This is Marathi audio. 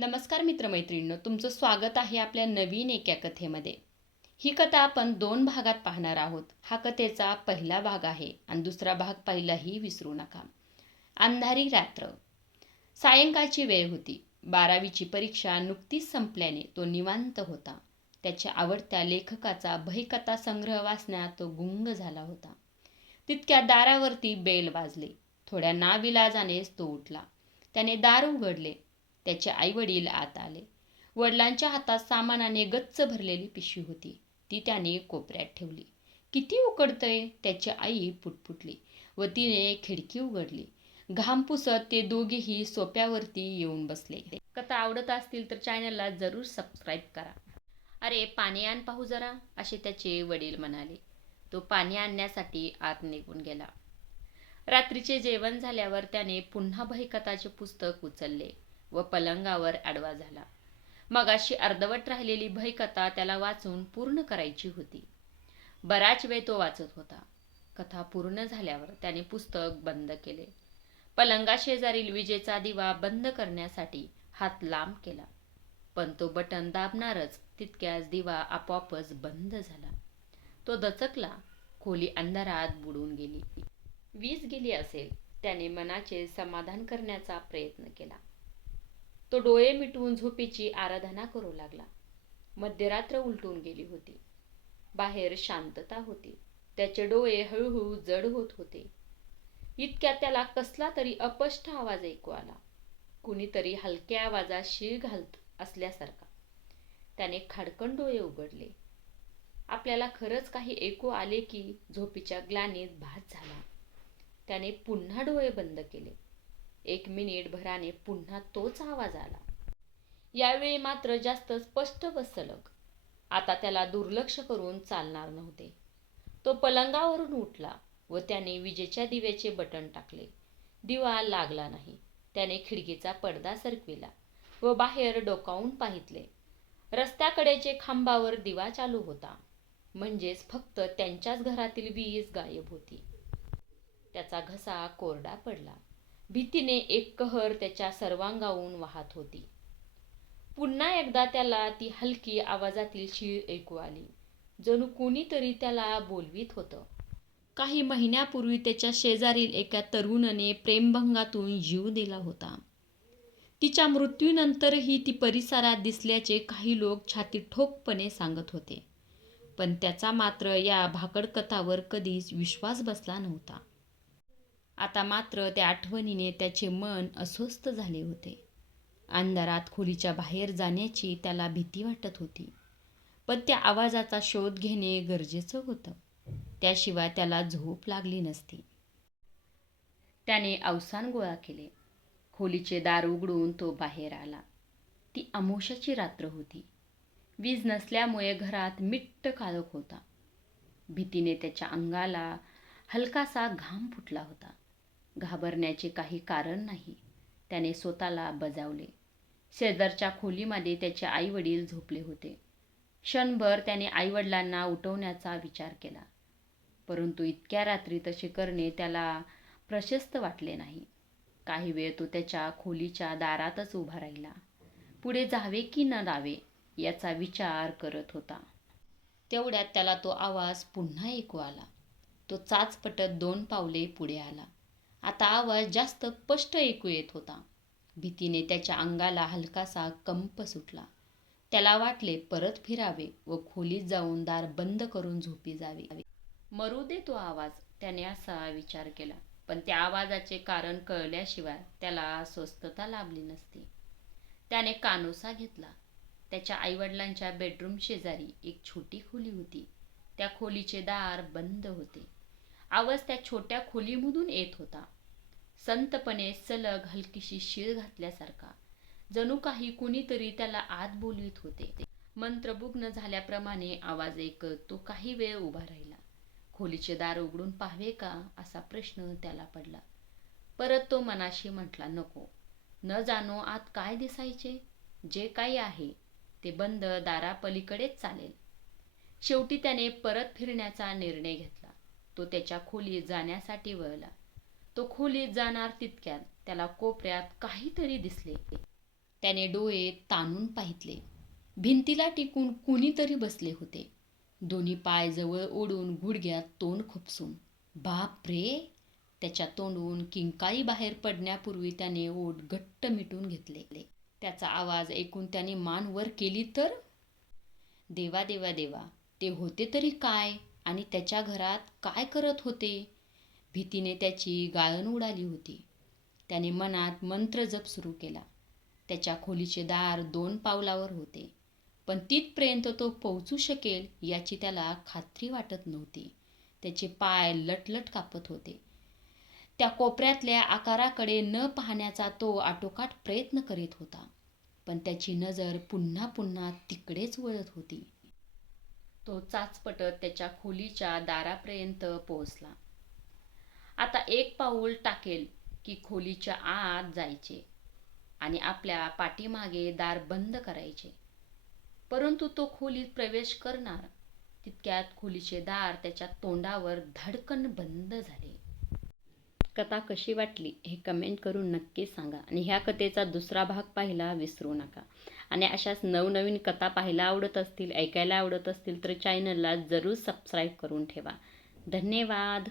नमस्कार मित्रमैत्रिणींनो तुमचं स्वागत आहे आपल्या नवीन एका कथेमध्ये. ही कथा आपण दोन भागात पाहणार आहोत. हा कथेचा पहिला भाग आहे आणि दुसरा भाग पहिलाही विसरू नका. अंधारी रात्र. सायंकाळची वेळ होती. बारावीची परीक्षा नुकतीच संपल्याने तो निवांत होता. त्याच्या आवडत्या लेखकाचा भयकथा संग्रह वाचण्यात तो गुंग झाला होता. तितक्या दारावरती बेल वाजले. थोड्या नाविलाजानेच तो उठला. त्याने दार उघडले. त्याचे आईवडील आत आले. वडिलांच्या हातात सामानाने गच्च भरलेली पिशवी होती. ती त्याने कोपऱ्यात ठेवली. किती उकडतंय? त्याची आई पुटपुटली व तिने खिडकी उघडली. घाम पुसत ते दोघेही सोप्यावरती येऊन बसले. कथा आवडत असतील तर चॅनलला जरूर सबस्क्राईब करा. अरे पाणी आण पाहू जरा असे त्याचे वडील म्हणाले. तो पाणी आणण्यासाठी आत निघून गेला. रात्रीचे जेवण झाल्यावर त्याने पुन्हा भयकथाचे पुस्तक उचलले. व पलंगावर आडवा झाला. मगाशी अर्धवट राहिलेली भयकथा त्याला वाचून पूर्ण करायची होती. बराच वेळ तो वाचत होता. कथा पूर्ण झाल्यावर त्याने पुस्तक बंद केले. पलंगाशेजारील विजेचा दिवा बंद करण्यासाठी हात लांब केला. पण तो बटन दाबणारच तितक्याच दिवा आपोआपच बंद झाला. तो दचकला. खोली अंधारात बुडून गेली. वीज गेली असेल त्याने मनाचे समाधान करण्याचा प्रयत्न केला. तो डोळे मिटवून झोपेची आराधना करू लागला. मध्यरात्र उलटून गेली होती. बाहेर शांतता होती. त्याचे डोळे हळूहळू जड होत होते. इतक्यात त्याला कसला तरी अपष्ट आवाज ऐकू आला. कुणीतरी हलक्या आवाजात शीळ घालत असल्यासारखा. त्याने खाडकन डोळे उघडले. आपल्याला खरंच काही ऐकू आले की झोपीच्या ग्लानीत भात झाला. त्याने पुन्हा डोळे बंद केले. एक मिनिट भराने पुन्हा तोच आवाज आला. यावेळी मात्र जास्त स्पष्ट व सलग. आता त्याला दुर्लक्ष करून चालणार नव्हते. तो पलंगावरून उठला व त्याने विजेच्या दिव्याचे बटन टाकले. दिवा लागला नाही. त्याने खिडकीचा पडदा सरकविला व बाहेर डोकावून पाहितले. रस्त्याकडेचे खांबावर दिवा चालू होता. म्हणजेच फक्त त्यांच्याच घरातील वीज गायब होती. त्याचा घसा कोरडा पडला. भीतीने एक कहर त्याच्या सर्वांगाहून वाहत होती. पुन्हा एकदा त्याला ती हलकी आवाजातील शीळ ऐकू आली जणू कोणीतरी त्याला बोलवीत होतं. काही महिन्यापूर्वी त्याच्या शेजारील एका तरुणाने प्रेमभंगातून जीव दिला होता. तिच्या मृत्यूनंतरही ती परिसरात दिसल्याचे काही लोक छाती ठोकपणे सांगत होते पण त्याचा मात्र या भाकड कथावर कधीच विश्वास बसला नव्हता. आता मात्र त्या आठवणीने त्याचे मन अस्वस्थ झाले होते. अंधारात खोलीच्या बाहेर जाण्याची त्याला भीती वाटत होती. पण त्या आवाजाचा शोध घेणे गरजेचं होतं. त्याशिवाय त्याला झोप लागली नसती. त्याने अवसान गोळा केले. खोलीचे दार उघडून तो बाहेर आला. ती अमोशाची रात्र होती. वीज नसल्यामुळे घरात मिट्ट काळोख होता. भीतीने त्याच्या अंगाला हलकासा घाम फुटला होता. घाबरण्याचे काही कारण नाही. त्याने स्वतःला बजावले. शेजारच्या खोलीमध्ये त्याचे आईवडील झोपले होते. क्षणभर त्याने आईवडिलांना उठवण्याचा विचार केला. परंतु इतक्या रात्री तसे करणे त्याला प्रशस्त वाटले नाही. काही वेळ तो त्याच्या खोलीच्या दारातच उभा राहिला. पुढे जावे की न जावे याचा विचार करत होता. तेवढ्यात त्याला तो आवाज पुन्हा ऐकू आला. तो चाचपटत दोन पावले पुढे आला. आता आवाज जास्त स्पष्ट ऐकू येत होता. भीतीने त्याच्या अंगाला हलकासा कंप सुटला. त्याला वाटले परत फिरावे व खोलीत जाऊन दार बंद करून झोपी जावे. मरू दे तो आवाज त्याने असा विचार केला. पण त्या आवाजाचे कारण कळल्याशिवाय त्याला स्वस्थता लाभली नसती. त्याने कानोसा घेतला. त्याच्या आईवडिलांच्या बेडरूम शेजारी एक छोटी खोली होती. त्या खोलीचे दार बंद होते. आवाज त्या छोट्या खोलीमधून येत होता. संतपणे सलग हलकीशी शीळ घातल्यासारखा. जणू काही कुणीतरी त्याला आत बोलवीत होते. मंत्रबुग्न झाल्याप्रमाणे आवाज ऐकत तो काही वेळ उभा राहिला. खोलीचे दार उघडून पाहावे का? असा प्रश्न त्याला पडला. परत तो मनाशी म्हटला नको. न जाणो आत काय दिसायचे? जे काही आहे ते बंद दारापलीकडेच चालेल. शेवटी त्याने परत फिरण्याचा निर्णय घेतला. तो त्याच्या खोलीत जाण्यासाठी वळला. तो खोलीत जाणार तितक्यात त्याला कोपऱ्यात काहीतरी दिसले. त्याने डोळे ताणून पाहितले. भिंतीला टिकून कुणीतरी बसले होते. दोन्ही पाय जवळ ओढून गुडघ्यात तोंड खुपसून. बाप रे! त्याच्या तोंडून किंकाळी बाहेर पडण्यापूर्वी त्याने ओठ घट्ट मिटून घेतले. त्याचा आवाज ऐकून त्याने मान वर केली तर? देवा देवा देवा ते होते तरी काय? आणि त्याच्या घरात काय करत होते? भीतीने त्याची गाळण उडाली होती. त्याने मनात मंत्र जप सुरू केला. त्याच्या खोलीचे दार दोन पावलावर होते. पण तिथपर्यंत तो पोहोचू शकेल याची त्याला खात्री वाटत नव्हती. त्याचे पाय लटलट कापत होते. त्या कोपऱ्यातल्या आकाराकडे न पाहण्याचा तो आटोकाट प्रयत्न करीत होता. पण त्याची नजर पुन्हा पुन्हा तिकडेच वळत होती. तो चाचपटत त्याच्या खोलीच्या दारापर्यंत पोहोचला. आता एक पाऊल टाकेल की खोलीच्या आत जायचे आणि आपल्या पाठीमागे दार बंद करायचे. परंतु तो खोलीत प्रवेश करणार तितक्यात खोलीचे दार त्याच्या तोंडावर धडकन बंद झाले. कथा कशी वाटली हे कमेंट करून नक्की सांगा आणि ह्या कथेचा दुसरा भाग पाहायला विसरू नका. आणि अशाच नवनवीन कथा पाहायला आवडत असतील ऐकायला आवडत असतील तर चॅनलला जरूर सबस्क्राईब करून ठेवा. धन्यवाद!